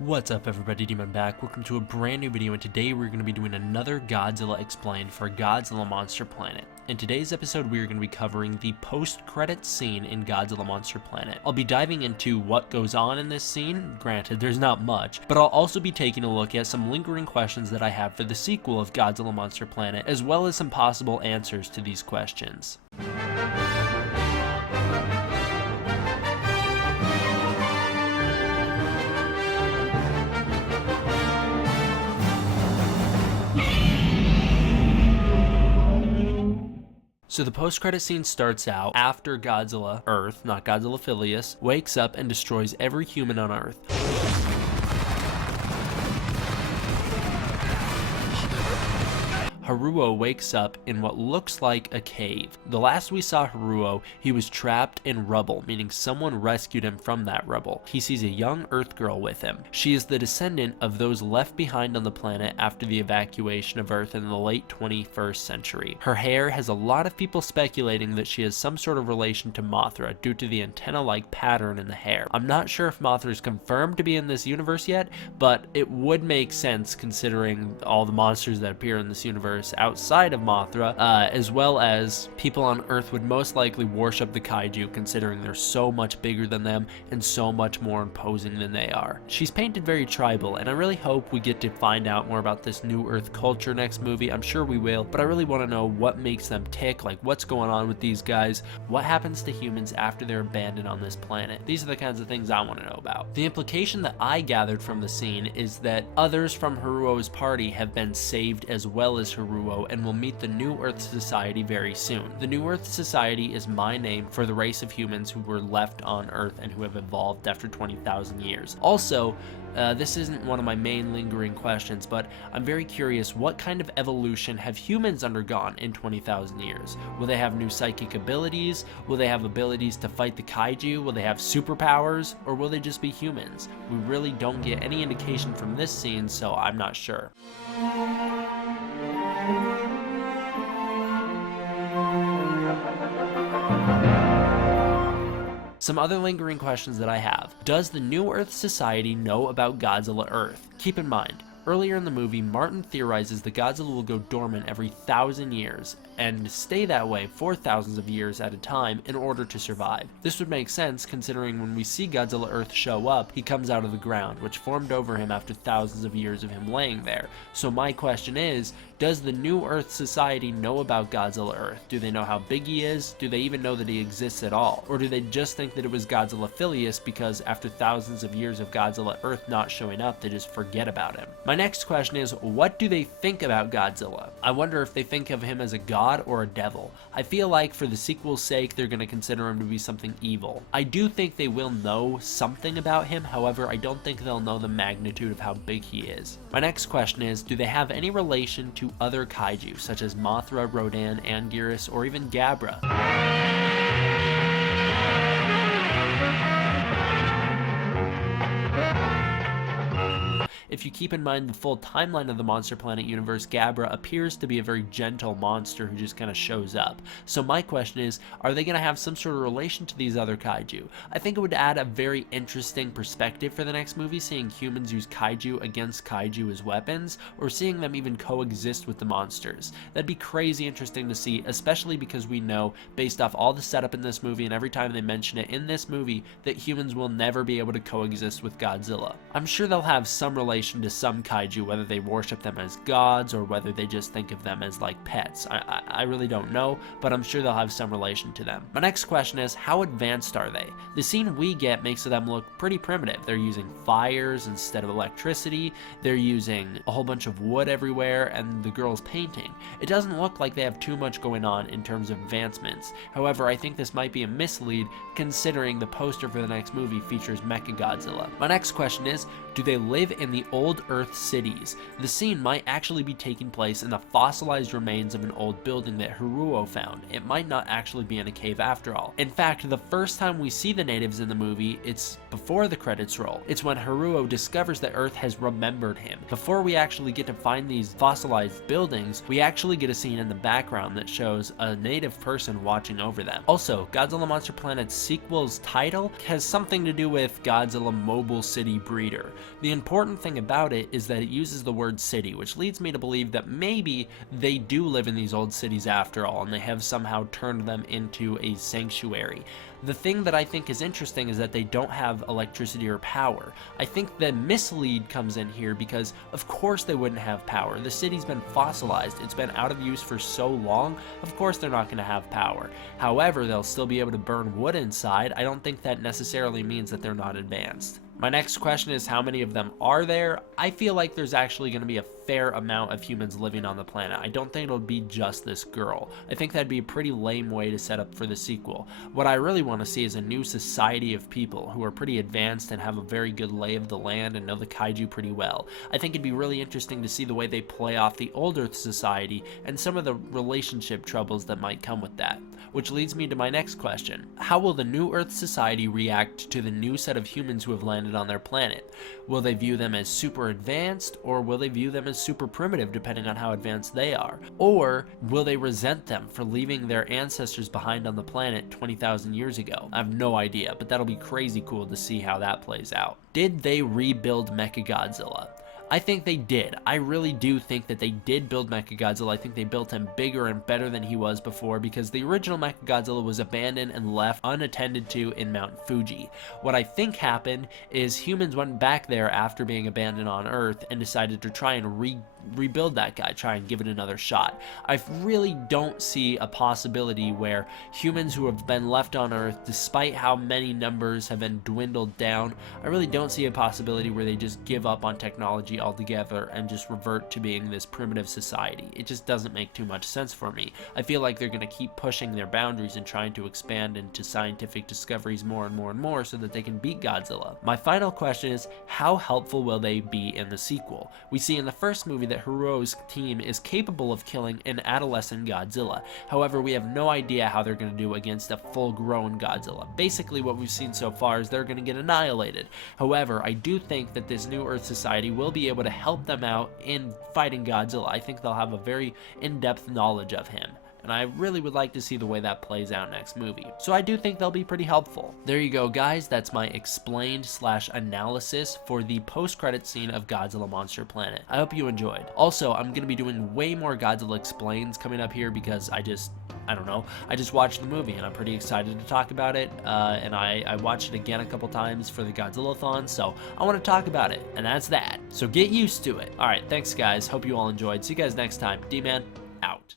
What's up everybody, Demon back. Welcome to a brand new video, and today we're going to be doing another Godzilla Explained for Godzilla Monster Planet. In today's episode, we are going to be covering the post-credits scene in Godzilla Monster Planet. I'll be diving into what goes on in this scene, granted there's not much, but I'll also be taking a look at some lingering questions that I have for the sequel of Godzilla Monster Planet, as well as some possible answers to these questions. So the post-credit scene starts out after Godzilla, Earth, not Godzilla Phileas, wakes up and destroys every human on Earth. Haruo wakes up in what looks like a cave. The last we saw Haruo, he was trapped in rubble, meaning someone rescued him from that rubble. He sees a young Earth girl with him. She is the descendant of those left behind on the planet after the evacuation of Earth in the late 21st century. Her hair has a lot of people speculating that she has some sort of relation to Mothra due to the antenna-like pattern in the hair. I'm not sure if Mothra is confirmed to be in this universe yet, but it would make sense considering all the monsters that appear in this universe outside of Mothra, as well as people on Earth would most likely worship the kaiju considering they're so much bigger than them and so much more imposing than they are. She's painted very tribal, and I really hope we get to find out more about this new Earth culture next movie. I'm sure we will, but I really want to know what makes them tick, like what's going on with these guys, what happens to humans after they're abandoned on this planet. These are the kinds of things I want to know about. The implication that I gathered from the scene is that others from Haruo's party have been saved as well as Haruo and will meet the New Earth Society very soon. The New Earth Society is my name for the race of humans who were left on Earth and who have evolved after 20,000 years. Also, this isn't one of my main lingering questions, but I'm very curious, what kind of evolution have humans undergone in 20,000 years? Will they have new psychic abilities? Will they have abilities to fight the kaiju? Will they have superpowers? Or will they just be humans? We really don't get any indication from this scene, so I'm not sure. Some other lingering questions that I have. Does the New Earth Society know about Godzilla Earth? Keep in mind, earlier in the movie, Martin theorizes that Godzilla will go dormant every 1,000 years and stay that way for thousands of years at a time in order to survive. This would make sense considering when we see Godzilla Earth show up, he comes out of the ground, which formed over him after thousands of years of him laying there. So my question is, does the New Earth Society know about Godzilla Earth? Do they know how big he is? Do they even know that he exists at all? Or do they just think that it was Godzilla Phileas because after thousands of years of Godzilla Earth not showing up, they just forget about him? My next question is, what do they think about Godzilla? I wonder if they think of him as a god or a devil. I feel like for the sequel's sake, they're going to consider him to be something evil. I do think they will know something about him, however, I don't think they'll know the magnitude of how big he is. My next question is, do they have any relation to other kaiju, such as Mothra, Rodan, Anguirus, or even Gabra? If you keep in mind the full timeline of the Monster Planet universe, Gabra appears to be a very gentle monster who just kind of shows up. So my question is, are they going to have some sort of relation to these other kaiju? I think it would add a very interesting perspective for the next movie, seeing humans use kaiju against kaiju as weapons, or seeing them even coexist with the monsters. That'd be crazy interesting to see, especially because we know, based off all the setup in this movie and every time they mention it in this movie, that humans will never be able to coexist with Godzilla. I'm sure they'll have some relation to some kaiju, whether they worship them as gods or whether they just think of them as like pets. I really don't know, but I'm sure they'll have some relation to them. My next question is, how advanced are they? The scene we get makes them look pretty primitive. They're using fires instead of electricity, they're using a whole bunch of wood everywhere, and the girl's painting. It doesn't look like they have too much going on in terms of advancements. However, I think this might be a mislead considering the poster for the next movie features Mechagodzilla. My next question is, do they live in the old Earth cities. The scene might actually be taking place in the fossilized remains of an old building that Haruo found. It might not actually be in a cave after all. In fact, the first time we see the natives in the movie, it's before the credits roll. It's when Haruo discovers that Earth has remembered him. Before we actually get to find these fossilized buildings, we actually get a scene in the background that shows a native person watching over them. Also, Godzilla Monster Planet's sequel's title has something to do with Godzilla Mobile City Breeder. The important thing about it is that it uses the word city, which leads me to believe that maybe they do live in these old cities after all, and they have somehow turned them into a sanctuary. The thing that I think is interesting is that they don't have electricity or power. I think the mislead comes in here because of course they wouldn't have power. The city's been fossilized, it's been out of use for so long, of course they're not going to have power. However, they'll still be able to burn wood inside. I don't think that necessarily means that they're not advanced. My next question is, how many of them are there? I feel like there's actually going to be a fair amount of humans living on the planet. I don't think it'll be just this girl. I think that'd be a pretty lame way to set up for the sequel. What I really want to see is a new society of people who are pretty advanced and have a very good lay of the land and know the kaiju pretty well. I think it'd be really interesting to see the way they play off the old Earth society and some of the relationship troubles that might come with that. Which leads me to my next question. How will the new Earth society react to the new set of humans who have landed on their planet? Will they view them as super advanced, or will they view them as super primitive depending on how advanced they are? Or will they resent them for leaving their ancestors behind on the planet 20,000 years ago? I have no idea, but that'll be crazy cool to see how that plays out. Did they rebuild Mechagodzilla? I think they did. I really do think that they did build Mechagodzilla. I think they built him bigger and better than he was before, because the original Mechagodzilla was abandoned and left unattended to in Mount Fuji. What I think happened is humans went back there after being abandoned on Earth and decided to try and rebuild that guy, try and give it another shot. I really don't see a possibility where humans who have been left on Earth, despite how many numbers have been dwindled down, I really don't see a possibility where they just give up on technology altogether and just revert to being this primitive society. It just doesn't make too much sense for me. I feel like they're going to keep pushing their boundaries and trying to expand into scientific discoveries more and more and more so that they can beat Godzilla. My final question is, how helpful will they be in the sequel? We see in the first movie that Haruo's team is capable of killing an adolescent Godzilla. However, we have no idea how they're going to do against a full-grown Godzilla. Basically, what we've seen so far is they're going to get annihilated. However, I do think that this new Earth society will be able to help them out in fighting Godzilla. I think they'll have a very in-depth knowledge of him, and I really would like to see the way that plays out next movie. So I do think they'll be pretty helpful. There you go, guys. That's my explained/analysis for the post-credit scene of Godzilla Monster Planet. I hope you enjoyed. Also, I'm going to be doing way more Godzilla Explains coming up here because I just watched the movie and I'm pretty excited to talk about it, and I watched it again a couple times for the Godzilla-thon, so I want to talk about it, and that's that. So get used to it. Alright, thanks guys. Hope you all enjoyed. See you guys next time. D-Man, out.